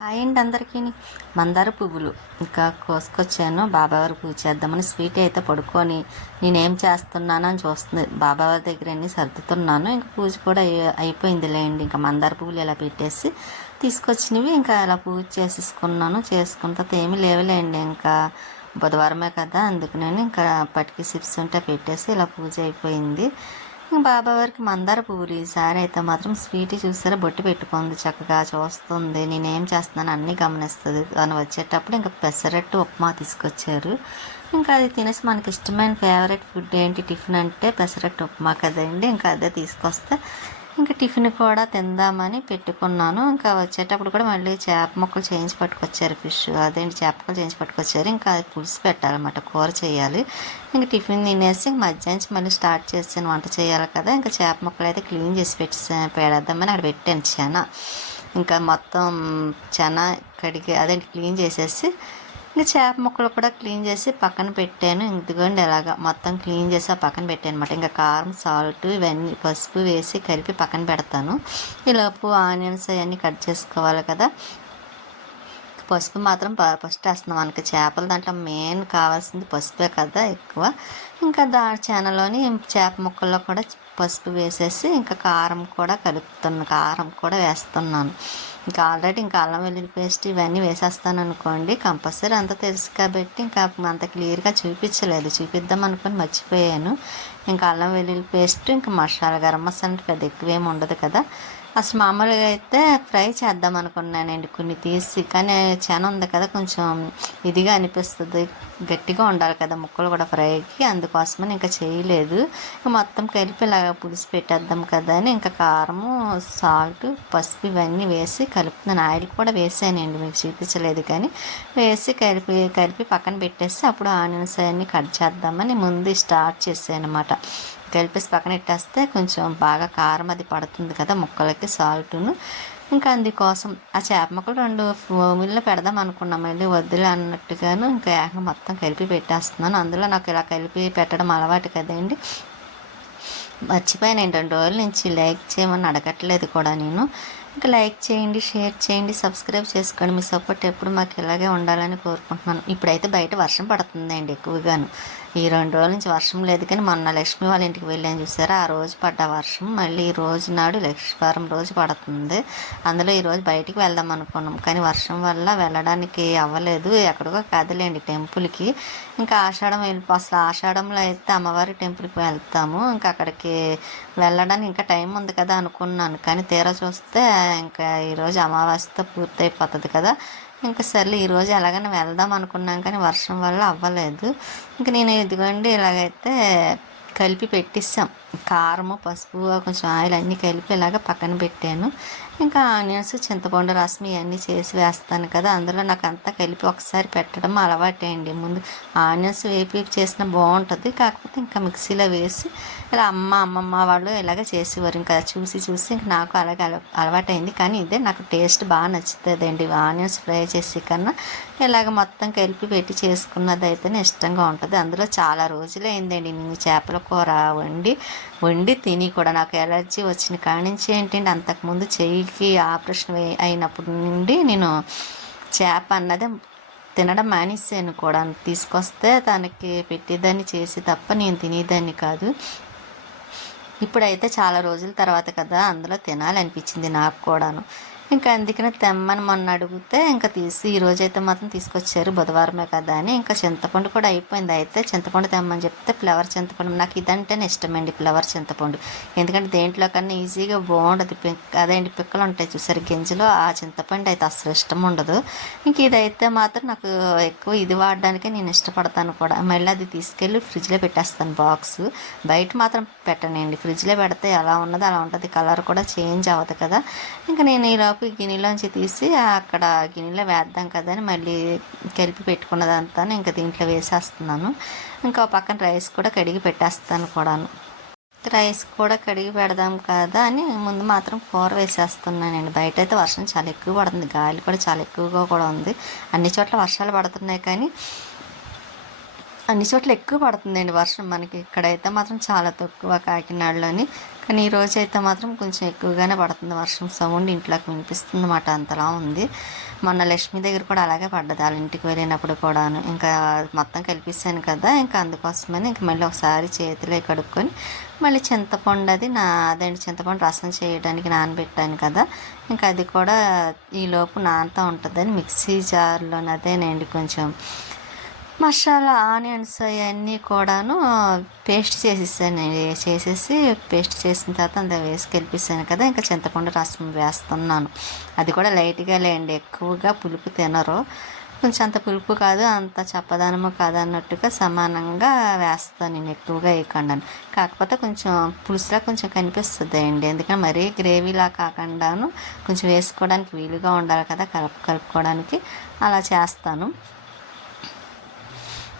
Hi అండి అందరికీ. మందార పువ్వులు. ఇంకా కోసుకొచ్చాను. బాబావారి పూజ చేద్దామని స్వీట్ అయితే పడుకొని నేనేం చేస్తున్నాను అని చూస్తుంది. బాబావారి దగ్గర అన్ని సర్దుతున్నాను ఇంకా పూజ కూడా అయిపోయిందిలేండి. ఇంకా మందార పువ్వులు ఇలా పెట్టేసి తీసుకొచ్చినవి ఇంకా ఇలా పూజ చేసేసుకున్నాను. చేసుకున్న తర్వాత ఏమీ లేవులేండి. ఇంకా బుధవారమే కదా. అందుకు నేను ఇంకా పట్టికి సిప్స్ ఉంటే పెట్టేసి ఇలా పూజ అయిపోయింది. ఇంకా బాబావారికి మందార పువ్వులు. ఈసారి అయితే మాత్రం స్వీట్ చూసారా బొట్టు పెట్టుకుంది. చక్కగా చూస్తుంది. నేనేం చేస్తున్నాను అన్నీ గమనిస్తుంది. తను వచ్చేటప్పుడు ఇంకా పెసరట్టు ఉప్మా తీసుకొచ్చారు. ఇంకా అది తినేసి మనకి ఇష్టమైన ఫేవరెట్ ఫుడ్ ఏంటి? టిఫిన్ అంటే పెసరట్టు ఉప్మా కదండి. ఇంకా అదే తీసుకొస్తే ఇంకా టిఫిన్ కూడా తిందామని పెట్టుకున్నాను. ఇంకా వచ్చేటప్పుడు కూడా మళ్ళీ చేప ముక్కలు చేయించి పట్టుకొచ్చారు ఫిష్. అదేంటి చేప ముక్కలు చేయించి పట్టుకొచ్చారు. ఇంకా అది పులుసు పెట్టాలన్నమాట కూర చేయాలి. ఇంకా టిఫిన్ తినేసి మధ్యాహ్నం మళ్ళీ స్టార్ట్ చేసాను వంట చేయాలి కదా. ఇంకా చేప ముక్కలు అయితే క్లీన్ చేసి పెట్టి పెడదామని అక్కడ పెట్టాను చెన. ఇంకా మొత్తం చెన కడిగి అదేంటి క్లీన్ చేసేసి ఇంకా చేప ముక్కలు కూడా క్లీన్ చేసి పక్కన పెట్టాను. ఇదిగోండి ఎలాగా? మొత్తం క్లీన్ చేసి ఆ పక్కన పెట్టాను అనమాట ఇంకా కారం సాల్ట్ ఇవన్నీ పసుపు వేసి కలిపి పక్కన పెడతాను. ఈలోపు ఆనియన్స్ అవన్నీ కట్ చేసుకోవాలి కదా. పసుపు మాత్రం ప- ఫస్ట్ వేస్తున్నాం. మనకి చేపలు దాంట్లో మెయిన్ కావాల్సింది పసుపే కదా ఎక్కువ. ఇంకా దా చేనలోని చేప ముక్కల్లో కూడా పసుపు వేసేసి ఇంకా కారం కూడా కలుపుతున్నాను కారం కూడా వేస్తున్నాను. ఇంకా ఆల్రెడీ ఇంకా అల్లం వెల్లుల్లి పేస్ట్ ఇవన్నీ వేసేస్తాను అనుకోండి కంపల్సరీ అంతా తెలుసు కాబట్టి ఇంకా అంత క్లియర్గా చూపించలేదు. చూపిద్దాం అనుకొని మర్చిపోయాను. ఇంకా అల్లం వెల్లుల్లి పేస్ట్ ఇంకా మసాలా గరం మసాలా పెద్ద ఎక్కువేమి ఉండదు కదా. అసలు మామూలుగా అయితే ఫ్రై చేద్దాం అనుకున్నానండి. కొన్ని తీసి కానీ చెన ఉంది కదా కొంచెం ఇదిగా అనిపిస్తుంది. గట్టిగా ఉండాలి కదా ముక్కలు కూడా ఫ్రైకి. అందుకోసమని ఇంకా చేయలేదు. ఇంకా మొత్తం కలిపి ఇలాగ పులుసు పెట్టేద్దాం కదా అని ఇంకా కారము సాల్ట్ పసుపు ఇవన్నీ వేసి కలుపుతున్నాను. ఆయిల్ కూడా వేసానండి మీకు చూపించలేదు కానీ. వేసి కలిపి కలిపి పక్కన పెట్టేసి అప్పుడు ఆనియన్స్ అన్నీ కట్ చేద్దామని ముందు స్టార్ట్ చేసాను అనమాట కలిపేసి పక్కన పెట్టేస్తే కొంచెం బాగా కారం అది పడుతుంది కదా ముక్కలకి సాల్ట్ను. ఇంకా అందుకోసం ఆ చేప ముక్కలు రెండు మిల్లు పెడదాం అనుకున్నాం మళ్ళీ వద్దులే అన్నట్టుగాను ఇంకా ఏకంగా మొత్తం కలిపి పెట్టేస్తున్నాను. అందులో నాకు ఇలా కలిపి పెట్టడం అలవాటు కదండి. మర్చిపోయాను. రెండు రోజుల నుంచి లైక్ చేయమని అడగట్లేదు కూడా నేను. ఇంకా లైక్ చేయండి షేర్ చేయండి సబ్స్క్రైబ్ చేసుకోండి. మీ సపోర్ట్ ఎప్పుడు మాకు ఇలాగే ఉండాలని కోరుకుంటున్నాను. ఇప్పుడైతే బయట వర్షం పడుతుందండి ఎక్కువగాను. ఈ రెండు రోజుల నుంచి వర్షం లేదు కానీ మొన్న లక్ష్మి వాళ్ళ ఇంటికి వెళ్ళాను చూసారా? ఆ రోజు పడ్డ వర్షం. మళ్ళీ ఈ రోజు నాడు లక్ష్మీవారం రోజు పడుతుంది. అందులో ఈరోజు బయటికి వెళ్దాం అనుకున్నాం కానీ వర్షం వల్ల వెళ్ళడానికి అవ్వలేదు. ఎక్కడికో కదలేండి టెంపుల్కి. ఇంకా ఆషాఢం వెళ్ళి అసలు ఆషాఢంలో అయితే అమ్మవారి టెంపుల్కి వెళ్తాము. ఇంకా అక్కడికి వెళ్ళడానికి ఇంకా టైం ఉంది కదా అనుకున్నాను. కానీ తీరా చూస్తే ఇంకా ఈరోజు అమావాస్యతో పూర్తి అయిపోతుంది కదా. ఇంకా సర్లే ఈరోజు ఎలాగైనా వెళ్దాం అనుకున్నాం కానీ వర్షం వల్ల అవ్వలేదు. ఇంకా నేను ఇదిగోండి ఇలాగైతే కలిపి పెట్టిస్తాం. కారము పసుపు కొంచెం ఆయిల్ అన్నీ కలిపి ఇలాగ పక్కన పెట్టాను. ఇంకా ఆనియన్స్ చింతపండు రసం ఇవన్నీ చేసి వేస్తాను కదా. అందులో నాకు అంతా కలిపి ఒకసారి పెట్టడం అలవాటే అండి ముందు ఆనియన్స్ వేపి చేసిన బాగుంటుంది. కాకపోతే ఇంకా మిక్సీలో వేసి ఇలా అమ్మ అమ్మమ్మ వాళ్ళు ఇలాగ చేసేవారు. ఇంకా చూసి చూసి ఇంకా నాకు అలాగే అల అలవాటైంది. కానీ ఇదే నాకు టేస్ట్ బాగా నచ్చుతుంది అండి ఆనియన్స్ ఫ్రై చేసి కన్నా ఇలాగ మొత్తం కలిపి పెట్టి చేసుకున్నది అయితేనే ఇష్టంగా ఉంటుంది. అందులో చాలా రోజులు అయిందండి నేను చేపల కూర వండి వండి తిని కూడా నాకు ఎలర్జీ వచ్చిన కాడి నుంచి ఏంటంటే అంతకుముందు చెయ్యికి ఆపరేషన్ అయినప్పటి నుండి నేను చేప అన్నది తినడం మానేసాను కూడా. తీసుకొస్తే తనకి పెట్టేదాన్ని చేసి తప్ప నేను తినేదాన్ని కాదు. ఇప్పుడైతే చాలా రోజుల తర్వాత కదా అందులో తినాలనిపించింది నాకు కూడాను. ఇంకా అందుకనే తెమ్మని మొన్న అడిగితే ఇంకా తీసి ఈ అయితే మాత్రం తీసుకొచ్చారు. బుధవారమే కదా అని. ఇంకా చింతపండు కూడా అయిపోయింది. అయితే చింతపండు తెమ్మని చెప్తే ఫ్లవర్ చింతపండు. నాకు ఇదంటేనే ఇష్టమండి ఫ్లవర్ చింతపండు. ఎందుకంటే దేంట్లో కన్నా ఈజీగా బాగుండదు. పిక్ అదేంటి పిక్కలు ఉంటాయి చూసారు గింజలో. ఆ చింతపండు అయితే అసలు ఇష్టం ఉండదు. ఇంక ఇదైతే మాత్రం నాకు ఎక్కువ ఇది వాడడానికే నేను ఇష్టపడతాను కూడా. మళ్ళీ అది తీసుకెళ్ళి ఫ్రిడ్జ్లో పెట్టేస్తాను బాక్స్. బయట మాత్రం పెట్టనండి. ఫ్రిడ్జ్లో పెడితే ఎలా ఉన్నదో అలా ఉంటుంది. కలర్ కూడా చేంజ్ అవ్వదు కదా. ఇంకా నేను ఈలో ఆకు గిన్నెలోంచి తీసి అక్కడ గిన్నెలో వేద్దాం కదా అని మళ్ళీ కలిపి పెట్టుకున్నదంతా ఇంకా దీంట్లో వేసేస్తున్నాను. ఇంకా ఒక పక్కన రైస్ కూడా కడిగి పెట్టేస్తాను కూడాను. రైస్ కూడా కడిగి పెడదాం కదా అని ముందు మాత్రం కూర వేసేస్తున్నానండి. బయట అయితే వర్షం చాలా ఎక్కువ పడుతుంది. గాలి కూడా చాలా ఎక్కువగా కూడా ఉంది. అన్ని చోట్ల వర్షాలు పడుతున్నాయి కానీ అన్ని చోట్ల ఎక్కువ పడుతుందండి వర్షం మనకి. ఇక్కడైతే మాత్రం చాలా తక్కువ కాకినాడలోని కానీ ఈ రోజు అయితే మాత్రం కొంచెం ఎక్కువగానే పడుతుంది వర్షం సౌండ్ ఇంట్లోకి వినిపిస్తుంది అన్నమాట అంతలా ఉంది. మొన్న లక్ష్మి దగ్గర కూడా అలాగే పడ్డది. వాళ్ళ ఇంటికి వెళ్ళినప్పుడు కూడాను. ఇంకా మొత్తం కలిపిస్తాను కదా. ఇంకా అందుకోసమని ఇంకా మళ్ళీ ఒకసారి చేతిలో కడుక్కొని మళ్ళీ చింతపండు అది నా అదేంటి చింతపండు రసం చేయడానికి నానబెట్టాను కదా. ఇంకా అది కూడా ఈలోపు నానతా ఉంటుందని మిక్సీ జార్లోనదేనండి కొంచెం మసాలా ఆనియన్స్ అవన్నీ కూడాను పేస్ట్ చేసేసాను. చేసేసి పేస్ట్ చేసిన తర్వాత అంత వేసి కలిపిస్తాను కదా. ఇంకా చింతపండు రసం వేస్తున్నాను. అది కూడా లైట్గా లేండి. ఎక్కువగా పులుపు తినరు. కొంచెం అంత పులుపు కాదు అంత చప్పదనము కాదు అన్నట్టుగా సమానంగా వేస్తాను నేను ఎక్కువగా వేయకుండా కాకపోతే కొంచెం పులుసులా కొంచెం కనిపిస్తుంది అండి ఎందుకంటే మరీ గ్రేవీలా కాకుండాను కొంచెం వేసుకోవడానికి వీలుగా ఉండాలి కదా కలుపు కలుపుకోవడానికి. అలా చేస్తాను.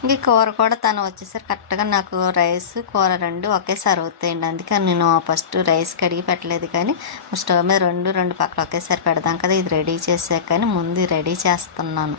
ఇంక ఈ కూర కూడా తను వచ్చేసరి కరెక్ట్గా నాకు రైస్ కూర రెండు ఒకేసారి అవుతాయండి అందుకని నేను ఫస్ట్ రైస్ కడిగి పెట్టలేదు కానీ స్టవ్ మీద రెండు రెండు పక్కల ఒకేసారి పెడదాం కదా ఇది రెడీ చేసాక కానీ ముందు రెడీ చేస్తున్నాను.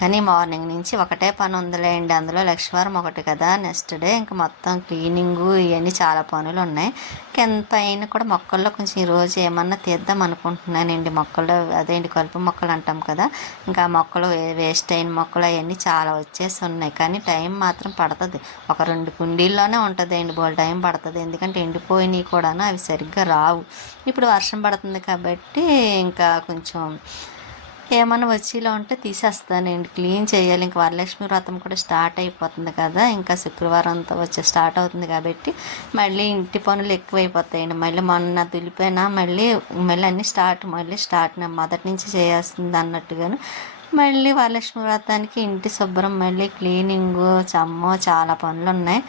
కానీ మార్నింగ్ నుంచి ఒకటే పని ఉందిలేండి. అందులో లక్ష్మీవారం ఒకటి కదా నెక్స్ట్ డే ఇంకా మొత్తం క్లీనింగు ఇవన్నీ చాలా పనులు ఉన్నాయి. కింద పైన కూడా మొక్కల్లో కొంచెం ఈరోజు ఏమన్నా తీద్దాం అనుకుంటున్నానండి. మొక్కల్లో అదేంటి కలుపు మొక్కలు అంటాం కదా ఇంకా మొక్కలు వేస్ట్ అయిన మొక్కలు అవన్నీ చాలా వచ్చేసి ఉన్నాయి కానీ టైం మాత్రం పడుతుంది. ఒక రెండు కుండీల్లోనే ఉంటుంది అండి బోల్ టైం పడుతుంది. ఎందుకంటే ఎండిపోయినవి కూడాను అవి సరిగ్గా రావు. ఇప్పుడు వర్షం పడుతుంది కాబట్టి ఇంకా కొంచెం ఏమన్నా వచ్చేలా ఉంటే తీసేస్తానండి క్లీన్ చేయాలి. ఇంకా వరలక్ష్మి వ్రతం కూడా స్టార్ట్ అయిపోతుంది కదా. ఇంకా శుక్రవారం అంతా వచ్చే స్టార్ట్ అవుతుంది కాబట్టి మళ్ళీ ఇంటి పనులు ఎక్కువైపోతాయండి. మళ్ళీ మొన్న దులిపోయినా మళ్ళీ మళ్ళీ అన్నీ స్టార్ట్ మళ్ళీ స్టార్ట్. మొదటి నుంచి చేయాల్సింది అన్నట్టుగాను మళ్ళీ వరలక్ష్మి వ్రతానికి ఇంటి శుభ్రం మళ్ళీ క్లీనింగు చమ్మో చాలా పనులు ఉన్నాయి.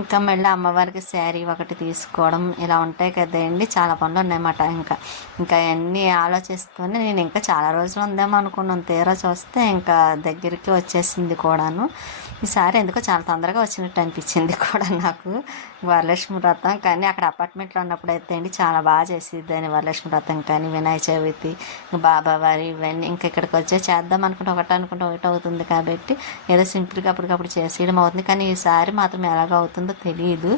ఇంకా మళ్ళీ అమ్మవారికి శారీ ఒకటి తీసుకోవడం ఇలా ఉంటాయి కదండి. చాలా పనులు ఉన్నాయన్నమాట. ఇంకా ఇంకా అన్నీ ఆలోచిస్తూనే నేను ఇంకా చాలా రోజులు ఉందేమో అనుకున్నాను తీరా చూస్తే ఇంకా దగ్గరికి వచ్చేసింది కూడాను. ఈసారి ఎందుకో చాలా తొందరగా వచ్చినట్టు అనిపించింది కూడా నాకు. వరలక్ష్మి వ్రతం కానీ అక్కడ అపార్ట్మెంట్లో ఉన్నప్పుడు అయితే అండి చాలా బాగా చేసేది అని వరలక్ష్మి వ్రతం కానీ వినాయక చవితి బాబావారి ఇవన్నీ. ఇంకా ఇక్కడికి వచ్చే చేద్దాం అనుకుంటే ఒకటి అనుకుంటే ఒకటి అవుతుంది కాబట్టి ఏదో సింపుల్గా అప్పటికప్పుడు చేసేయడం అవుతుంది. కానీ ఈసారి మాత్రం ఎలాగో అవుతుంది తెలియదు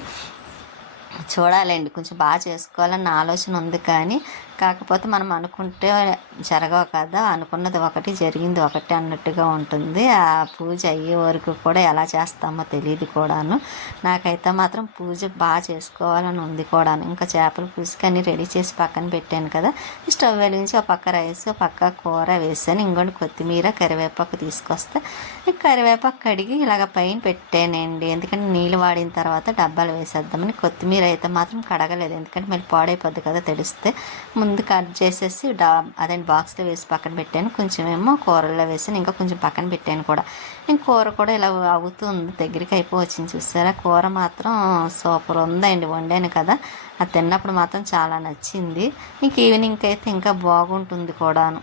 చూడాలండి కొంచెం బాగా చేసుకోవాలన్న ఆలోచన ఉంది కానీ కాకపోతే మనం అనుకుంటే జరగవు కదా అనుకున్నది ఒకటి జరిగింది ఒకటి అన్నట్టుగా ఉంటుంది. ఆ పూజ అయ్యే వరకు కూడా ఎలా చేస్తామో తెలియదు కూడాను. నాకైతే మాత్రం పూజ బాగా చేసుకోవాలని ఉంది కూడాను. ఇంకా చేపల పులుసుకి అన్నీ రెడీ చేసి పక్కన పెట్టాను కదా. స్టవ్ వెలిగించి ఒక పక్క రైస్ ఒక పక్క కూర వేసాను. ఇంకోటి కొత్తిమీర కరివేపాకు తీసుకొస్తే కరివేపాకు కడిగి ఇలాగ పైన పెట్టానండి. ఎందుకంటే నీళ్ళు వాడిన తర్వాత డబ్బాలు వేసేద్దామని. కొత్తిమీర అయితే మాత్రం కడగలేదు. ఎందుకంటే మళ్ళీ పాడైపోద్ది కదా తెలిస్తే ముందు ముందు కట్ చేసేసి డా అదే బాక్స్లో వేసి పక్కన పెట్టాను. కొంచెం ఏమో కూరలో వేసాను. ఇంకా కొంచెం పక్కన పెట్టాను కూడా. ఇంక కూర కూడా ఇలా అవుతుంది దగ్గరికి అయిపోవచ్చింది. చూసారా? కూర మాత్రం సూపర్ ఉందండి. వండాను కదా. అది తిన్నప్పుడు మాత్రం చాలా నచ్చింది. ఇంక ఈవినింగ్ అయితే ఇంకా బాగుంటుంది కూడాను.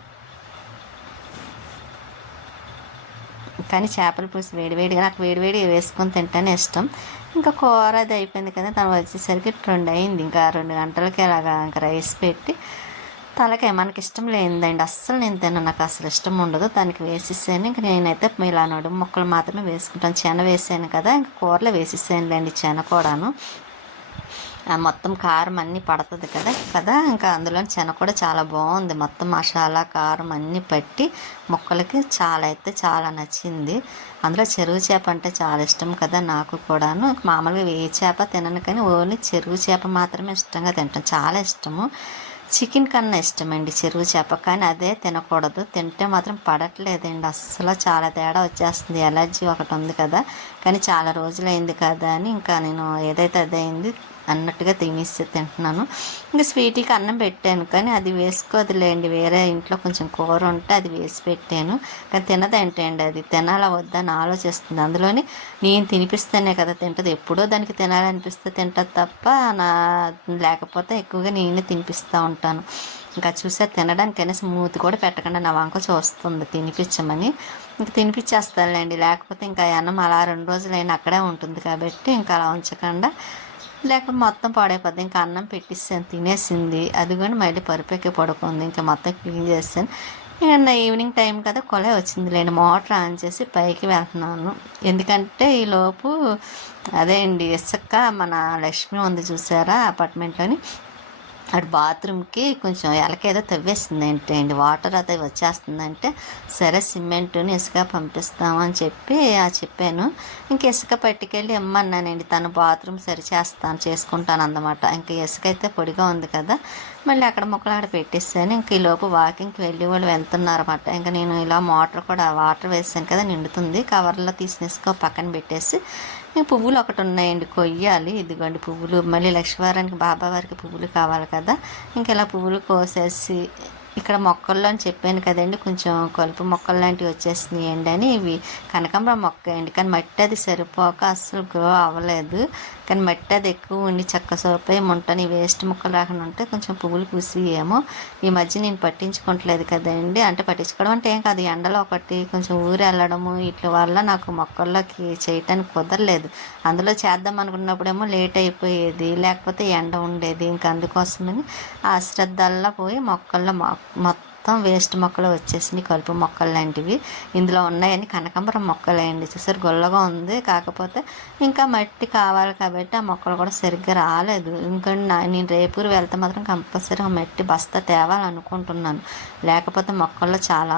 కానీ చేపల పులుసు వేడివేడిగా నాకు వేడివేడి వేసుకొని తింటేనే ఇష్టం. ఇంకా కూర అది అయిపోయింది కదా తను వచ్చేసరికి రెండు అయింది. ఇంకా రెండు గంటలకి అలాగా ఇంకా రైస్ పెట్టి తలకాయ మనకి ఇష్టం లేదండి అస్సలు నేను తిన్న నాకు అసలు ఇష్టం ఉండదు. దానికి వేసేసాను ఇంక నేనైతే మిలానోడు నడుము మొక్కలు మాత్రమే వేసుకుంటాను. చెన వేసాను కదా ఇంకా కూరలో వేసేసానులేండి చెన కూడాను. మొత్తం కారం అన్నీ పడుతుంది కదా? కదా? ఇంకా అందులో చెన కూడా చాలా బాగుంది. మొత్తం మసాలా కారం అన్నీ పట్టి మొక్కలకి చాలా అయితే చాలా నచ్చింది. అందులో చెరువు చేప అంటే చాలా ఇష్టం కదా నాకు కూడాను. మామూలుగా ఏ చేప తినను కానీ ఓన్లీ చెరువు చేప మాత్రమే ఇష్టంగా తింటాం. చాలా ఇష్టము. చికెన్ కన్నా ఇష్టమండి చెరువు చేప. కానీ అదే తినకూడదు. తింటే మాత్రం పడట్లేదండి. అస్సలు చాలా తేడా వచ్చేస్తుంది. ఎలర్జీ ఒకటి ఉంది కదా? కానీ చాలా రోజులైంది కదా అని ఇంకా నేను ఏదైతే అదే అయింది అన్నట్టుగా తినేసి తింటున్నాను. ఇంకా స్వీట్కి అన్నం పెట్టాను కానీ అది వేసుకోదులేండి. వేరే ఇంట్లో కొంచెం కూర ఉంటే అది వేసి పెట్టాను. కానీ తినదేంటండి అది? తినాలా వద్దని ఆలోచిస్తుంది. అందులోని నేను తినిపిస్తేనే కదా తింటుంది. ఎప్పుడో దానికి తినాలనిపిస్తే తింటుంది తప్ప నా లేకపోతే ఎక్కువగా నేనే తినిపిస్తూ ఉంటాను. ఇంకా చూసే తినడానికి కనీసం మూతి కూడా పెట్టకుండా నా వంక చూస్తుంది తినిపించమని. ఇంకా తినిపించేస్తానులేండి. లేకపోతే ఇంకా అన్నం అలా రెండు రోజులైనా అక్కడే ఉంటుంది కాబట్టి ఇంకా అలా ఉంచకుండా లేకపోతే మొత్తం పాడైపోద్ది. ఇంకా అన్నం పెట్టిస్తాను తినేసింది. అది కూడా మళ్ళీ పరుపెక్కి పడుకుంది. ఇంకా మొత్తం క్లీన్ చేస్తాను. ఇంకా ఈవినింగ్ టైం కదా కొలే వచ్చింది. లేండి మోటార్ ఆన్ చేసి పైకి వెళ్తున్నాను. ఎందుకంటే ఈ లోపు అదే అండి ఇసుక మన లక్ష్మి ఉంది చూసారా అపార్ట్మెంట్లోని. అటు బాత్రూమ్కి కొంచెం ఎలకేదో తవ్వేస్తుంది ఏంటండి వాటర్ అది వచ్చేస్తుందంటే సరే సిమెంట్ని ఇసుక పంపిస్తామని చెప్పి ఆ చెప్పాను. ఇంక ఇసుక పట్టుకెళ్ళి ఇమ్మన్నానండి. తను బాత్రూమ్ సరి చేస్తాను చేసుకుంటాను అన్నమాట. ఇంక ఇసుక అయితే పొడిగా ఉంది కదా మళ్ళీ అక్కడ మొక్కలు అక్కడ పెట్టేసాను ఇంక ఈ లోపు వాకింగ్కి వెళ్ళి వాళ్ళు వెళ్తున్నారన్నమాట. ఇంకా నేను ఇలా మోటార్ కూడా వాటర్ వేసాను కదా నిండుతుంది. కవర్లో తీసిన ఇసుక పక్కన పెట్టేసి ఈ పువ్వులు ఒకటి ఉన్నాయండి. కొయ్యాలి. ఇదిగోండి పువ్వులు. మళ్ళీ లక్ష్మీవారానికి బాబా వారికి పువ్వులు కావాలి కదా. ఇంక ఇలా పువ్వులు కోసేసి ఇక్కడ మొక్కల్లో అని చెప్పాను కదండి కొంచెం కలుపు మొక్కలు లాంటివి వచ్చేసినాయండి అని ఇవి. కనకాంబరం మొక్క అండి. కానీ మట్టి అది సరిపోక అస్సలు గ్రో అవ్వలేదు. కానీ మట్టి అది ఎక్కువ ఉండి చెక్క సోపై ముంటని వేస్ట్ ముక్కలు రాకుండా ఉంటే కొంచెం పువ్వులు పూసి ఏమో ఈ మధ్య నేను పట్టించుకోవట్లేదు కదండి. అంటే పట్టించుకోవడం అంటే ఏం కాదు ఎండలో ఒకటి కొంచెం ఊరు వెళ్ళడము ఇట్ల వల్ల నాకు మొక్కల్లోకి చేయటానికి కుదరలేదు. అందులో చేద్దాం అనుకున్నప్పుడేమో లేట్ అయిపోయేది లేకపోతే ఎండ ఉండేది. ఇంకా అందుకోసమని ఆ శ్రద్ధల్లో పోయి మొక్కల్లో మొత్తం మొత్తం వేస్ట్ మొక్కలు వచ్చేసినాయి కలుపు మొక్కలు లాంటివి ఇందులో ఉన్నాయని కనకాంబరం మొక్కలేండి చూసారు గొల్లగా ఉంది. కాకపోతే ఇంకా మట్టి కావాలి కాబట్టి ఆ మొక్కలు కూడా సరిగ్గా రాలేదు. ఇంకా నేను రేపూరు వెళ్తే మాత్రం కంపల్సరీ ఆ మట్టి బస్తా తేవాలనుకుంటున్నాను. లేకపోతే మొక్కల్లో చాలా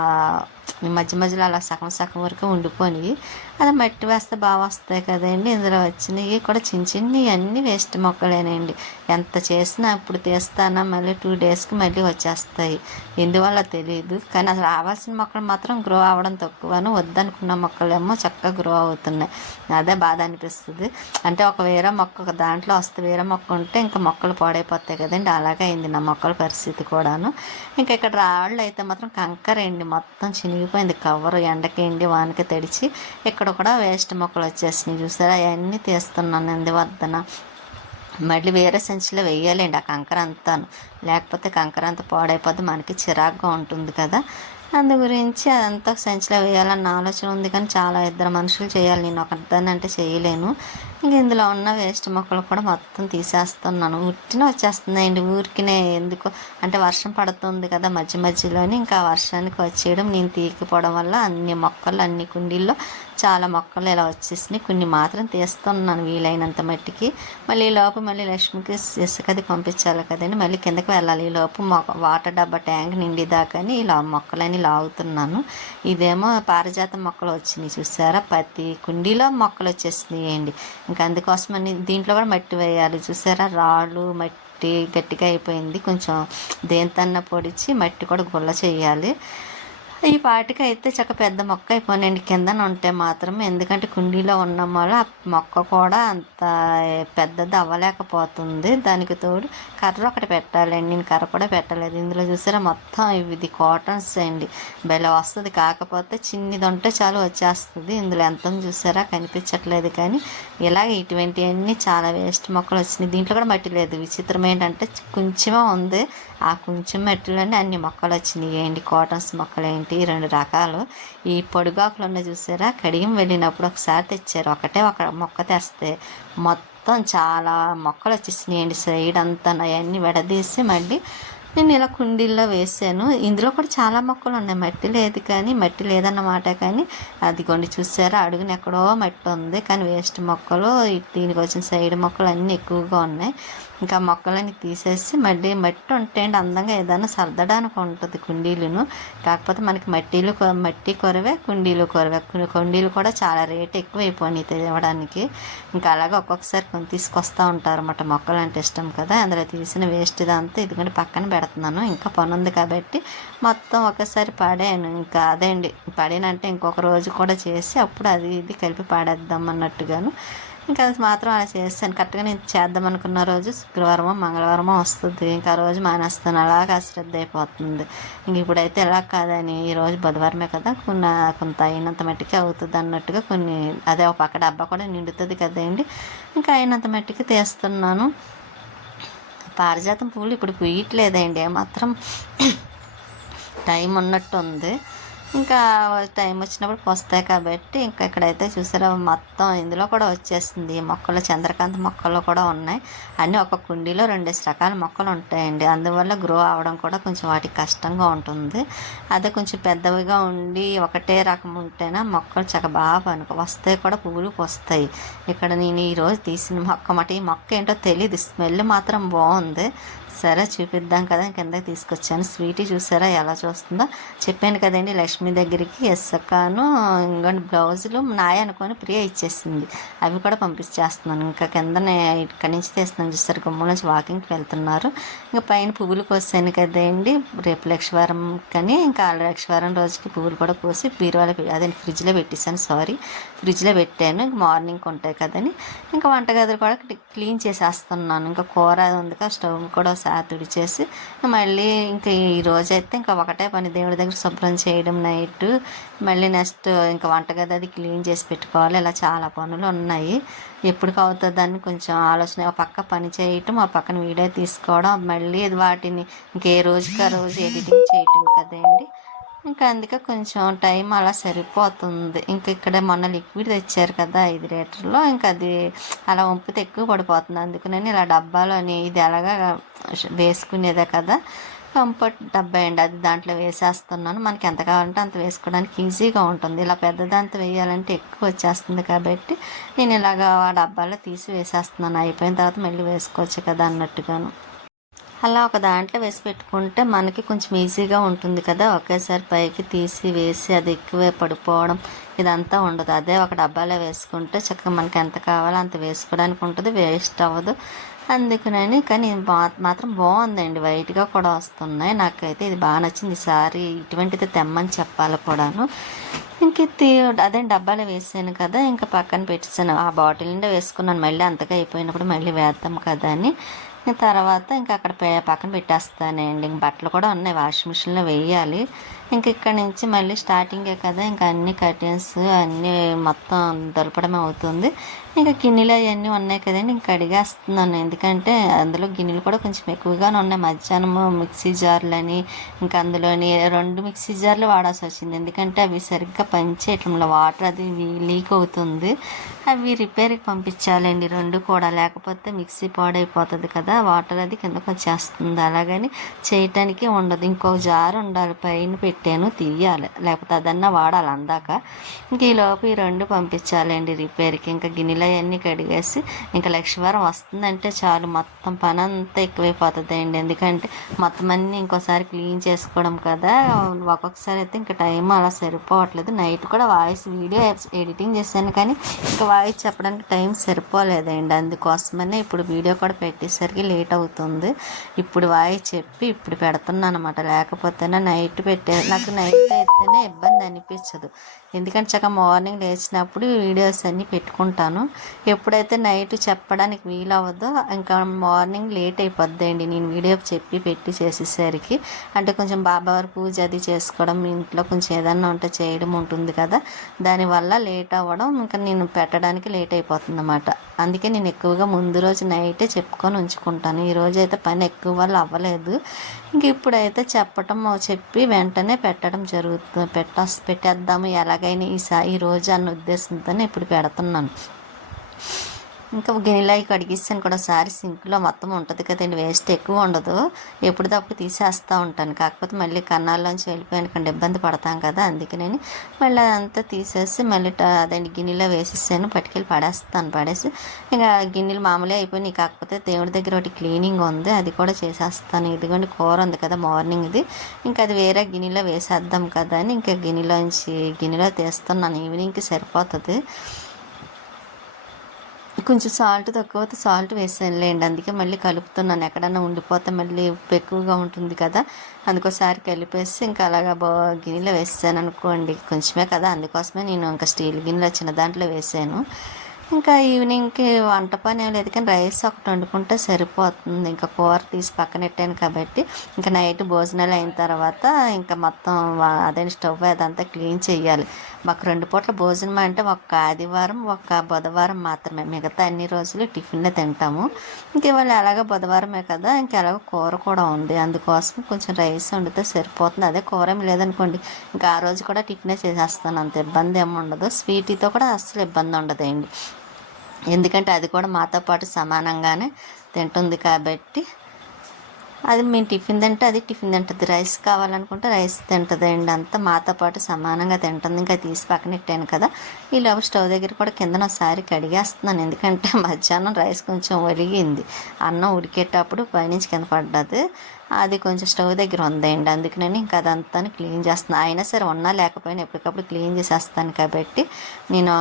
మధ్య మధ్యలో అలా సగం సగం వరకు ఉండిపోయినవి అది మట్టి వేస్తే బాగా వస్తాయి కదండి. ఇందులో వచ్చినవి కూడా చిన్న చిన్నవి అన్నీ వేస్ట్ మొక్కలేనండి. ఎంత చేసినా ఇప్పుడు తీస్తానా మళ్ళీ టూ డేస్కి మళ్ళీ వచ్చేస్తాయి. ఎందువల్ల తెలియదు కానీ అసలు రావాల్సిన మొక్కలు మాత్రం గ్రో అవ్వడం తక్కువను. వద్దనుకున్న మొక్కలేమో చక్కగా గ్రో అవుతున్నాయి. అదే బాధ అనిపిస్తుంది. అంటే ఒక వేరే మొక్క ఒక దాంట్లో వస్తే వేరే మొక్క ఉంటే ఇంకా మొక్కలు పాడైపోతాయి కదండి. అలాగే అయింది నా మొక్కల పరిస్థితి కూడాను. ఇంకా ఇక్కడ రాళ్ళు అయితే మాత్రం కంకర అండి. మొత్తం మునిగిపోయింది. కవర్ ఎండకి ఎండి వానకి తడిచి ఇక్కడ కూడా వేస్ట్ మొక్కలు వచ్చేసినాయి. చూసారా? అవన్నీ తీస్తున్నాను ఎందువద్దన మళ్ళీ వేరే సంచిలో వేయాలండి ఆ కంకర అంతాను. లేకపోతే కంకర అంతా పాడైపోతే మనకి చిరాగ్గా ఉంటుంది కదా. అందు గురించి అదంతా సంచిలో వేయాలన్న ఆలోచన ఉంది కానీ చాలా ఇద్దరు మనుషులు చేయాలి. నేను ఒకదాన్ని అంటే చేయలేను. ఇంక ఇందులో ఉన్న వేస్ట్ మొక్కలు కూడా మొత్తం తీసేస్తున్నాను. ఉట్టిన వచ్చేస్తున్నాయండి ఊరికినే. ఎందుకో? అంటే వర్షం పడుతుంది కదా మధ్య మధ్యలోనే. ఇంకా వర్షానికి వచ్చేయడం నేను తీయకపోవడం వల్ల అన్ని మొక్కలు అన్ని కుండీల్లో చాలా మొక్కలు ఇలా వచ్చేసినాయి. కొన్ని మాత్రం తీస్తున్నాను వీలైనంత మట్టికి. మళ్ళీ ఈ లోపు మళ్ళీ లక్ష్మికి ఇసుకది పంపించాలి కదండి. మళ్ళీ కిందకి వెళ్ళాలి. ఈ లోపు మొక్క వాటర్ డబ్బా ట్యాంక్ నిండి దాకాని ఇలా మొక్కలని లాగుతున్నాను. ఇదేమో పారిజాత మొక్కలు వచ్చినాయి చూసారా? ప్రతి కుండీలో మొక్కలు వచ్చేసినాయి అండి ఇంకా అందుకోసమని దీంట్లో కూడా మట్టి వేయాలి. చూసారా? రాళ్ళు మట్టి గట్టిగా అయిపోయింది. కొంచెం దేంతన్నా పొడిచి మట్టి కూడా గుల్ల చేయాలి. ఈ పాటికి అయితే చక్క పెద్ద మొక్క అయిపోయినండి కిందన ఉంటే మాత్రం ఎందుకంటే కుండీలో ఉన్న వల్ల ఆ మొక్క కూడా అంత పెద్దది అవ్వలేకపోతుంది దానికి తోడు కర్ర ఒకటి పెట్టాలండి. నేను కర్ర కూడా పెట్టలేదు. ఇందులో చూసారా మొత్తం ఇది కాటన్స్ అండి. బెల వస్తుంది. కాకపోతే చిన్నది ఉంటే చాలు వచ్చేస్తుంది. ఇందులో ఎంత చూసారా? కనిపించట్లేదు కానీ ఇలాగ ఇటువంటివన్నీ చాలా వేస్ట్ మొక్కలు వచ్చినాయి. దీంట్లో కూడా మట్టి లేదు. విచిత్రం ఏంటంటే కొంచెమే ఉంది. ఆ కొంచెం మట్టిలోనే అన్ని మొక్కలు వచ్చినాయి. ఏంటి? కాటన్స్ మొక్కలు ఏంటి రెండు రకాలు. ఈ పొడిగాకులు ఉన్న చూసారా? కడియం వెళ్ళినప్పుడు ఒకసారి తెచ్చారు. ఒకటే ఒక మొక్క తెస్తే మొత్తం చాలా మొక్కలు వచ్చేసినాయండి సైడ్ అంతా అవన్నీ విడదీసి మళ్ళీ నేను ఇలా కుండీల్లో వేసాను. ఇందులో కూడా చాలా మొక్కలు ఉన్నాయి. మట్టి లేదు కానీ మట్టి లేదన్నమాట కానీ అదిగోండి చూసారా? అడుగున ఎక్కడో మట్టి ఉంది. కానీ వేస్ట్ మొక్కలు దీనికి వచ్చిన సైడ్ మొక్కలు అన్నీ ఎక్కువగా ఉన్నాయి. ఇంకా మొక్కలన్నీ తీసేసి మళ్ళీ మట్టి ఉంటేండి అందంగా ఏదైనా సర్దడానికి ఉంటుంది కుండీలను. కాకపోతే మనకి మట్టిలు మట్టి కొరవే కుండీలు కొరవే. కుండీలు కూడా చాలా రేట్ ఎక్కువ అయిపోయినాయి తేవడానికి. ఇంకా అలాగే ఒక్కొక్కసారి కొన్ని తీసుకొస్తూ ఉంటారు అన్నమాట మొక్కలు అంటే ఇష్టం కదా. అందులో తీసిన వేస్ట్ ఇదంతా ఇదిగోండి పక్కన పెడుతున్నాను. ఇంకా పని ఉంది కాబట్టి మొత్తం ఒకసారి పాడాను. ఇంకా అదే అండి పాడానంటే ఇంకొక రోజు కూడా చేసి అప్పుడు అది ఇది కలిపి పాడేద్దాం అన్నట్టుగాను. ఇంకా అది మాత్రం అలా చేస్తాను. కరెక్ట్గా నేను చేద్దాం అనుకున్న రోజు శుక్రవారమో మంగళవారమో వస్తుంది. ఇంకా ఆ రోజు మానేస్తాను. అలాగా అశ్రద్ధ అయిపోతుంది. ఇంక ఇప్పుడైతే ఎలా కాదని ఈరోజు బుధవారమే కదా కొన్ని కొంత అయినంత మట్టికి అవుతుంది అన్నట్టుగా కొన్ని అదే ఒక పక్క డబ్బా కూడా నిండుతుంది కదండి. ఇంకా అయినంత మట్టికి తీస్తున్నాను. పారిజాతం పువ్వులు ఇప్పుడు పూయట్లేదండి. ఏమాత్రం టైం ఉన్నట్టు ఉంది ఇంకా టైం వచ్చినప్పుడు వస్తాయి కాబట్టి ఇంకా ఇక్కడైతే చూసారా మొత్తం ఇందులో కూడా వచ్చేసింది. మొక్కలు చంద్రకాంత మొక్కలు కూడా ఉన్నాయి. అన్నీ ఒక కుండీలో రెండేసి రకాల మొక్కలు ఉంటాయండి. అందువల్ల గ్రో అవడం కూడా కొంచెం వాటికి కష్టంగా ఉంటుంది. అదే కొంచెం పెద్దవిగా ఉండి ఒకటే రకం ఉంటేనా మొక్కలు చక్క బాగా పనుకు వస్తాయి కూడా పువ్వులు వస్తాయి ఇక్కడ నేను ఈరోజు తీసిన మొక్క మాట ఈ మొక్క ఏంటో తెలియదు స్మెల్ మాత్రం బాగుంది. సరే చూపిద్దాం కదా కిందకి తీసుకొచ్చాను. స్వీటీ చూసారా? ఎలా చూస్తుందో. చెప్పాను కదండి లక్ష్మి దగ్గరికి ఎస్సకాను ఇంకోటి బ్లౌజులు. నాయ అనుకొని ప్రియ ఇచ్చేసింది. అవి కూడా పంపించేస్తున్నాను. ఇంకా కిందనే ఇక్కడి నుంచి తీస్తున్నాను చూసారు గుమ్మల నుంచి వాకింగ్కి వెళ్తున్నారు. ఇంకా పైన పువ్వులు కోసాను కదండి రేపు లక్షవారం కానీ ఇంకా ఆళ్ళ లక్షవారం రోజుకి పువ్వులు కూడా కోసి బీరువాలో అదే ఫ్రిడ్జ్లో పెట్టేశాను సారీ. ఫ్రిడ్జ్లో పెట్టాను ఇంక మార్నింగ్ ఉంటాయి కదని. ఇంకా వంటగదులు కూడా క్లీన్ చేసేస్తున్నాను. ఇంకా కూర అది ఉంది కదా స్టవ్ కూడా ఒకసారి తుడిచేసి మళ్ళీ ఇంకా ఈ రోజు అయితే ఇంకా ఒకటే పని దేవుడి దగ్గర శుభ్రం చేయడం నైట్. మళ్ళీ నెక్స్ట్ ఇంకా వంటగది అది క్లీన్ చేసి పెట్టుకోవాలి. ఇలా చాలా పనులు ఉన్నాయి. ఎప్పటికి అవుతుందని కొంచెం ఆలోచన. ఒక పక్క పని చేయటం ఆ పక్కన వీడియో తీసుకోవడం మళ్ళీ వాటిని ఇంకే రోజుకి ఆ రోజు ఎడిటింగ్ చేయటం కదండి. ఇంకా అందుకే కొంచెం టైం అలా సరిపోతుంది. ఇంకా ఇక్కడ మొన్న లిక్విడ్ తెచ్చారు కదా ఐదు లీటర్లో. ఇంకా అది అలా వంపితే ఎక్కువ పడిపోతుంది. అందుకని ఇలా డబ్బాలోని ఇది ఎలాగా వేసుకునేదే కదా కంఫర్ట్ డబ్బా అండి. అది దాంట్లో వేసేస్తున్నాను. మనకి ఎంత కావాలంటే అంత వేసుకోవడానికి ఈజీగా ఉంటుంది. ఇలా పెద్దదంతా వేయాలంటే ఎక్కువ వచ్చేస్తుంది కాబట్టి నేను ఇలాగ ఆ డబ్బాలో తీసి వేసేస్తున్నాను. అయిపోయిన తర్వాత మళ్ళీ వేసుకోవచ్చు కదా అన్నట్టుగాను. అలా ఒక దాంట్లో వేసి పెట్టుకుంటే మనకి కొంచెం ఈజీగా ఉంటుంది కదా. ఒకేసారి పైకి తీసి వేసి అది ఎక్కువ పడిపోవడం ఇదంతా ఉండదు. అదే ఒక డబ్బాలో వేసుకుంటే చక్కగా మనకి ఎంత కావాలో అంత వేసుకోవడానికి ఉంటుంది. వేస్ట్ అవ్వదు. అందుకనని కానీ మా మాత్రం బాగుందండి. వైట్గా కూడా వస్తున్నాయి. నాకైతే ఇది బాగా నచ్చింది. ఈసారి ఇటువంటిది తెమ్మని చెప్పాలి కూడాను. ఇంక అదే డబ్బాలో వేసాను కదా. ఇంకా పక్కన పెట్టేసాను ఆ బాటిల్ నిండా వేసుకున్నాను. మళ్ళీ అంతగా అయిపోయినప్పుడు మళ్ళీ వేద్దాం కదా అని. తర్వాత ఇంకా అక్కడ పక్కన పెట్టేస్తానండి. ఇంక బట్టలు కూడా ఉన్నాయి. వాషింగ్ మిషన్లో వేయాలి. ఇంక ఇక్కడ నుంచి మళ్ళీ స్టార్టింగే కదా ఇంకా అన్ని కర్టెన్స్ అన్నీ మొత్తం దొరకడం అవుతుంది. ఇంకా గిన్నెలు అవన్నీ ఉన్నాయి కదండి ఇంకా అడిగేస్తున్నాను ఎందుకంటే అందులో గిన్నెలు కూడా కొంచెం ఎక్కువగానే ఉన్నాయి. మధ్యాహ్నం మిక్సీ జార్లని ఇంకా అందులోని రెండు మిక్సీ జార్లు వాడాల్సి వచ్చింది. ఎందుకంటే అవి సరిగ్గా పనిచేయటంలో వాటర్ అది లీక్ అవుతుంది. అవి రిపేర్కి పంపించాలండి. రెండు కూడా. లేకపోతే మిక్సీ పాడైపోతుంది కదా వాటర్ అది కిందకు వచ్చేస్తుంది అలాగని చేయటానికి ఉండదు. ఇంకో జార్ ఉండాలి పైన పెట్టి పెట్టాను తీయాలి లేకపోతే అదన్నా వాడాలి అందాక. ఇంక ఈ లోపు ఈ రెండు పంపించాలండి రిపేర్కి. ఇంకా గిన్నెలు అవన్నీ కడిగేసి ఇంకా లక్షవారం వస్తుందంటే చాలు. మొత్తం పని అంతా ఎక్కువైపోతుంది అండి ఎందుకంటే మొత్తం అన్నీ ఇంకోసారి క్లీన్ చేసుకోవడం కదా. ఒక్కొక్కసారి అయితే ఇంకా టైం అలా సరిపోవట్లేదు. నైట్ కూడా వాయిస్ వీడియో ఎడిటింగ్ చేశాను కానీ ఇంకా వాయిస్ చెప్పడానికి టైం సరిపోలేదండి. అందుకోసమనే ఇప్పుడు వీడియో కూడా పెట్టేసరికి లేట్ అవుతుంది. ఇప్పుడు వాయిస్ చెప్పి ఇప్పుడు పెడుతున్నాను అనమాట లేకపోతేనే నైట్ పెట్టే నాకు నైట్ అయితేనే ఇబ్బంది అనిపించదు ఎందుకంటే చక్కగా మార్నింగ్ లేచినప్పుడు వీడియోస్ అన్నీ పెట్టుకుంటాను. ఎప్పుడైతే నైట్ చెప్పడానికి వీలవ్వదో ఇంకా మార్నింగ్ లేట్ అయిపోద్దండి. నేను వీడియో చెప్పి పెట్టి చేసేసరికి. అంటే కొంచెం బాబావారి పూజ అది చేసుకోవడం ఇంట్లో కొంచెం ఏదన్నా ఉంటే చేయడం ఉంటుంది కదా. దానివల్ల లేట్ అవ్వడం ఇంకా నేను పెట్టడానికి లేట్ అయిపోతుంది అన్నమాట అందుకే నేను ఎక్కువగా ముందు రోజు నైటే చెప్పుకొని ఉంచుకుంటాను. ఈ అయితే పని ఎక్కువ వల్ల అవ్వలేదు. ఇంక ఇప్పుడైతే చెప్పటం చెప్పి వెంటనే పెట్టడం జరుగుతుంది. పెట్ట పెట్టేద్దాము. ఎలాగైనా ఈ సా ఈ రోజు అన్న ఉద్దేశంతోనే ఇప్పుడు పెడుతున్నాను. ఇంకా గిన్నెలో కడిగిస్తాను కూడా. ఒకసారి సింక్లో మొత్తం ఉంటుంది కదండి వేస్ట్ ఎక్కువ ఉండదు. ఎప్పటిదప్పుడు తీసేస్తూ ఉంటాను. కాకపోతే మళ్ళీ కన్నాల్లోంచి వెళ్ళిపోయాను ఇబ్బంది పడతాం కదా అందుకనే మళ్ళీ అదంతా తీసేసి మళ్ళీ అదండి గిన్నెలో వేసేసాను పట్టుకెళ్ళి పడేస్తాను పడేసి ఇంకా గిన్నెలు మామూలుగా అయిపోయినాయి. కాకపోతే దేవుడి దగ్గర ఒకటి క్లీనింగ్ ఉంది అది కూడా చేసేస్తాను. ఇదిగోండి కూర ఉంది కదా మార్నింగ్ ఇది. ఇంకా అది వేరే గిన్నెలో వేసేద్దాం కదా అని ఇంకా గిన్నెలోంచి గిన్నెలో తీస్తున్నాను. ఈవినింగ్కి సరిపోతుంది. కొంచెం సాల్ట్ తక్కువ సాల్ట్ వేసానులేండి అందుకే మళ్ళీ కలుపుతున్నాను. ఎక్కడన్నా ఉండిపోతే మళ్ళీ ఉప్పు ఎక్కువగా ఉంటుంది కదా అందుకోసారి కలిపేసి ఇంకా అలాగా బా గిన్నెలో వేసాను అనుకోండి. కొంచెమే కదా అందుకోసమే నేను ఇంకా స్టీల్ గిన్నెలో చిన్న దాంట్లో వేసాను. ఇంకా ఈవినింగ్కి వంట పని ఏం లేదు. కానీ రైస్ ఒకటి వండుకుంటే సరిపోతుంది. ఇంకా కూర తీసి పక్కన పెట్టాను కాబట్టి ఇంకా నైట్ భోజనాలు అయిన తర్వాత ఇంకా మొత్తం అదే స్టవ్ అదంతా క్లీన్ చేయాలి. మాకు రెండు పూట్ల భోజనం అంటే ఒక్క ఆదివారం ఒక బుధవారం మాత్రమే. మిగతా అన్ని రోజులు టిఫిన్లే తింటాము. ఇంకా ఇవాళ ఎలాగో బుధవారమే కదా ఇంకా ఎలాగో కూర కూడా ఉంది. అందుకోసం కొంచెం రైస్ వండితే సరిపోతుంది. అదే కూర ఏమి లేదనుకోండి ఇంకా ఆ రోజు కూడా టిఫినే చేసేస్తాను. అంత ఇబ్బంది ఏమి ఉండదు. స్వీటీతో కూడా అస్సలు ఇబ్బంది ఉండదండి. ఎందుకంటే అది కూడా మాతో పాటు సమానంగానే తింటుంది కాబట్టి అది మేము టిఫిన్ తింటే అది టిఫిన్ తింటుంది. రైస్ కావాలనుకుంటే రైస్ తింటుందండి అంతా మాతో పాటు సమానంగా తింటుంది. ఇంకా తీసి పక్కన పెట్టాను కదా. ఈ లోపు స్టవ్ దగ్గర కూడా కిందన ఒకసారి కడిగేస్తున్నాను. ఎందుకంటే మధ్యాహ్నం రైస్ కొంచెం ఒలిగింది. అన్నం ఉడికేటప్పుడు పైనుంచి కింద పడ్డది. అది కొంచెం స్టవ్ దగ్గర ఉందండి. అందుకని ఇంకా అదంతా క్లీన్ చేస్తున్నాను అయినా సరే ఉన్నా లేకపోయినా ఎప్పటికప్పుడు క్లీన్ చేసేస్తాను కాబట్టి నేను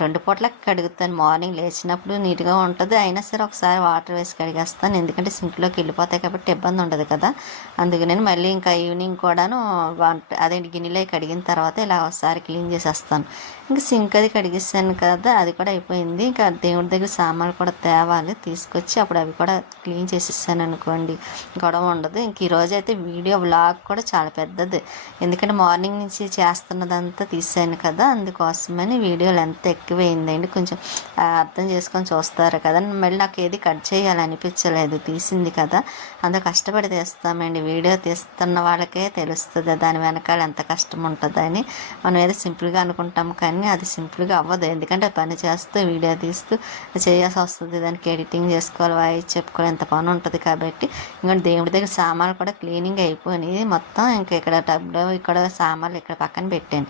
రెండు పూట్ల కడుగుతాను. మార్నింగ్ లేచినప్పుడు నీట్గా ఉంటుంది. అయినా సరే ఒకసారి వాటర్ వేసి కడిగేస్తాను. ఎందుకంటే సింక్లోకి వెళ్ళిపోతాయి కాబట్టి ఇబ్బంది ఉండదు కదా. అందుకని మళ్ళీ ఇంకా ఈవినింగ్ కూడాను వంట అదే గిన్నెలో కడిగిన తర్వాత ఇలా ఒకసారి క్లీన్ చేసేస్తాను. ఇంకా సింక్ అది కడిగిస్తాను కదా అది కూడా అయిపోయింది. ఇంకా దేవుడి దగ్గర సామాన్లు కూడా తేవాలి తీసుకొచ్చి అప్పుడు అవి కూడా క్లీన్ చేసేసాను అనుకోండి. గొడవ ఉండదు. ఇంక ఈరోజు అయితే వీడియో బ్లాగ్ కూడా చాలా పెద్దది. ఎందుకంటే మార్నింగ్ నుంచి చేస్తున్నదంతా తీసాను కదా అందుకోసమని వీడియో లెంత్ ఎక్కువైందండి. కొంచెం అర్థం చేసుకొని చూస్తారు కదా. మళ్ళీ నాకు ఏది కట్ చేయాలనిపించలేదు తీసింది కదా. అంత కష్టపడి తీస్తామండి. వీడియో తీస్తున్న వాళ్ళకే తెలుస్తుంది దాని వెనకాల ఎంత కష్టం ఉంటుందని. మనం ఏదో సింపుల్గా అనుకుంటాం కానీ అది సింపుల్గా అవ్వదు. ఎందుకంటే పని చేస్తూ వీడియో తీస్తూ చేయాల్సి వస్తుంది. దానికి ఎడిటింగ్ చేసుకోవాలి వాయిస్ చెప్పుకోవాలి ఎంత పని ఉంటుంది కాబట్టి. ఇంకా దేవుడి దగ్గర సామాన్లు కూడా క్లీనింగ్ అయిపోయినాయి. మొత్తం ఇంకా ఇక్కడ టబ్లో ఇక్కడ సామాన్లు ఇక్కడ పక్కన పెట్టాను.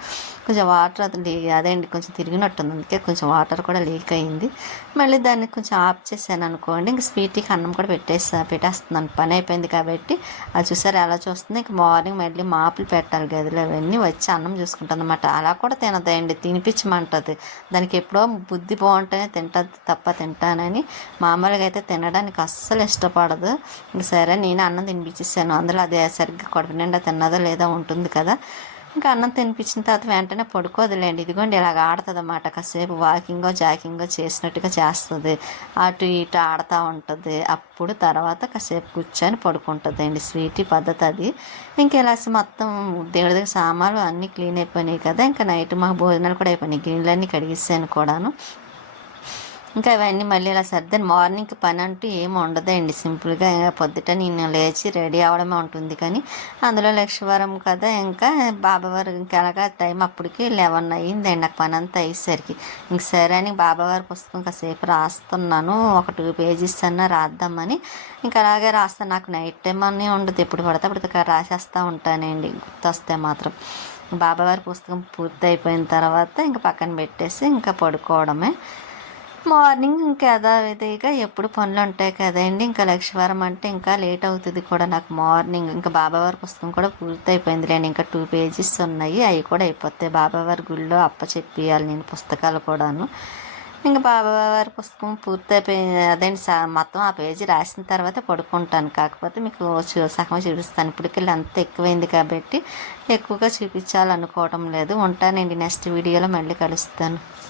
కొంచెం వాటర్ అది అదే అదేంటి కొంచెం తిరిగినట్టుంది. అందుకే కొంచెం వాటర్ కూడా లీక్ అయింది. మళ్ళీ దాన్ని కొంచెం ఆఫ్ చేశాను అనుకోండి. ఇంక స్వీట్కి అన్నం కూడా పెట్టేస్తా పెట్టేస్తున్నాను. పని అయిపోయింది కాబట్టి. అది చూసారు ఎలా చూస్తుంది? ఇంక మార్నింగ్ మళ్ళీ మాపులు పెట్టాలి గదిలో అవన్నీ. వచ్చి అన్నం చూసుకుంటుంది అనమాట అలా కూడా తినదండి తినిపించమంటుంది. దానికి ఎప్పుడో బుద్ధి బాగుంటేనే తింటుంది తప్ప తింటానని మామూలుగా అయితే తినడానికి అస్సలు ఇష్టపడదు. సరే నేను అన్నం తినిపించేసాను. అందులో అది సరిగ్గా కడుపు నిండా తిన్నదో లేదో ఉంటుంది కదా. ఇంకా అన్నం తినిపించిన తర్వాత వెంటనే పడుకోదులేండి. ఇదిగోండి ఇలాగ ఆడుతుంది అన్నమాట కాసేపు వాకింగో జాకింగో చేసినట్టుగా చేస్తుంది. అటు ఇటు ఆడుతూ ఉంటుంది. అప్పుడు తర్వాత కాసేపు కూర్చొని పడుకుంటుంది అండి స్వీటీ పద్ధతి అది. ఇంకా ఇలా మొత్తం దేవుడి దగ్గర సామాన్లు అన్నీ క్లీన్ అయిపోయినాయి కదా. ఇంకా నైట్ మా భోజనాలు కూడా అయిపోయినాయి. గిన్నెలన్నీ కడిగిస్తాను కూడాను. ఇంకా ఇవన్నీ మళ్ళీ ఇలా సర్దని. మార్నింగ్ పని అంటూ ఏమి ఉండదండి. సింపుల్గా ఇంకా పొద్దుట నేను లేచి రెడీ అవడమే ఉంటుంది కానీ అందులో లక్ష్మీవారం కదా ఇంకా బాబావారు ఇంకా అలాగా టైం అప్పటికి లెవెన్ అయ్యిందండి. నాకు పని అంతా అయ్యేసరికి. ఇంక సరే అని బాబావారి పుస్తకం కాసేపు రాస్తున్నాను. ఒక టూ పేజెస్ అన్నా రాద్దామని. ఇంకా అలాగే రాస్తాను నాకు నైట్ టైం అని ఉండదు. ఎప్పుడు పడితే అప్పుడు ఇక రాసేస్తూ ఉంటానండి. గుర్తొస్తే మాత్రం. బాబావారి పుస్తకం పూర్తి అయిపోయిన తర్వాత ఇంకా పక్కన పెట్టేసి ఇంకా పడుకోవడమే. మార్నింగ్ ఇంకా యథావిధిగా ఎప్పుడు పనులు ఉంటాయి కదండి ఇంకా లక్షవారం అంటే ఇంకా లేట్ అవుతుంది కూడా. నాకు మార్నింగ్ ఇంకా బాబావారి పుస్తకం కూడా పూర్తి అయిపోయింది లేండి. ఇంకా టూ పేజెస్ ఉన్నాయి. అవి కూడా అయిపోతాయి బాబావారి గుళ్ళో అప్ప చెప్పియాలి నేను పుస్తకాలు కూడాను. ఇంకా బాబావారి పుస్తకం పూర్తి అయిపోయింది అదేంటి సా- మొత్తం ఆ పేజీ రాసిన తర్వాత పడుకుంటాను. కాకపోతే మీకు చూ- సగం చూపిస్తాను. ఇప్పటికెళ్ళి అంత ఎక్కువైంది కాబట్టి ఎక్కువగా చూపించాలనుకోవటం లేదు. ఉంటానండి. నెక్స్ట్ వీడియోలో మళ్ళీ కలుస్తాను.